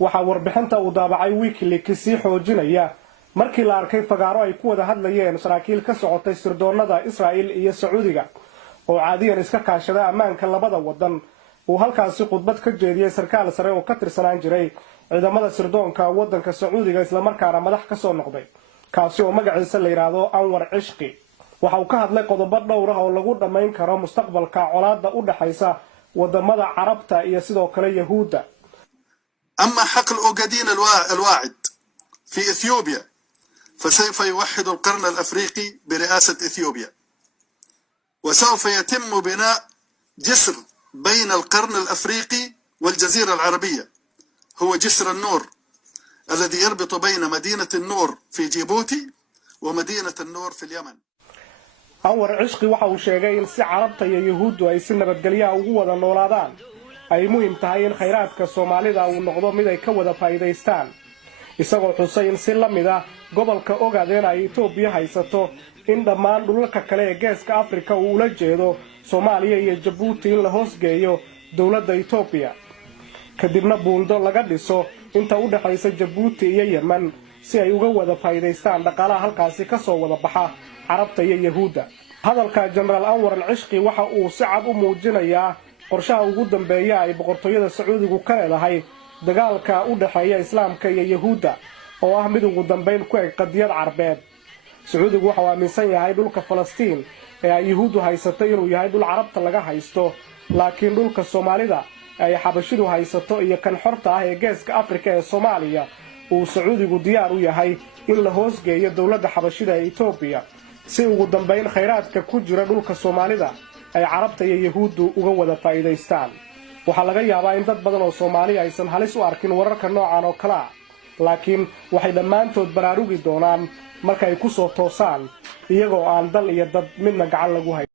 waxa warbixinta uu daabacay Wikileaks sii xoojinaya markii la arkay fagaaro ay ku wada hadlayeen saraakiil ka socotay sirdoonada Israa'iil iyo Sacuudiga oo caadiyan iska kaashada ammaanka labada wadan uu halkaasi khudbad ka jeediyay sarkaal sare oo ka tirsanaan jiray ciidamada sirdoonka wadanka Sacuudiga isla markaana madax ka soo noqday kaasi oo magaciisa la yiraahdo Anwar Ishqi waxa uu ka hadlay qodobo dhowr ah oo lagu dhameyn karo mustaqbalka colaadda u dhaxaysa wadamada Carabta iyo sidoo kale Yahuuda. أما حقل أوغادين الواعد في إثيوبيا فسوف يوحد القرن الأفريقي برئاسة إثيوبيا، وسوف يتم بناء جسر بين القرن الأفريقي والجزيرة العربية، هو جسر النور الذي يربط بين مدينة النور في جيبوتي ومدينة النور في اليمن. أنور عشقي waxa uu sheegay in si Carabta iyo Yahuudu ay si nabadgelyo ugu wada noolaadaan ay muhiim tahay in khayraadka Soomaalida uu noqdo mid ay ka wada faa'iideystaan isagoo xusay in si lamid ah gobolka Ogaadeen ay Itoobiya haysato in dhammaan dhulalka kale ee Geeska Afrika uu la jeedo Soomaaliya iyo Djibouti in la hoosgeeyo dawladda Itoobiya kadibna buundo laga dhiso inta u dhaxaysa Djibouti iyo Yemen si ay uga wada faa'iideystaan dhaqaalaha halkaasi ka soo wada baxa Carabta iyo Yahuuda. hadalka General Anwar al-Ishqi waxa uu si cad u muujinayaa qorshaha ugu dambeeya ay boqortooyada Sacuudigu ka leedahay dagaalka u dhaxeeya Islaamka iyo Yahuuda oo ah mid ugu dambeyn ku eg qadiyad Carbeed. Sacuudigu waxa uu aaminsan yahay dhulka Falastiin ee ay Yahuudu haysato inuu yahay dhul Carabta laga haysto laakiin dhulka Soomaalida ay Xabashidu haysato iyo kan xorta ah ee Geeska Afrika ee Soomaaliya uu Sacuudigu diyaar u yahay in la hoosgeeyo dawladda Xabashida ee Itoobiya si ugu dambeyn khayraadka ku jira dhulka Soomaalida ay Carabta iyo Yahuudu uga wada faa'iideystaan. waxa laga yaabaa in dad badan oo Soomaali aysan halis u arkin wararka noocan oo kala laakiin waxay dhamaantood baraarugi doonaan marka ay ku soo toosaan iyagoo aan dal iyo dad midna gacan lagu hayn.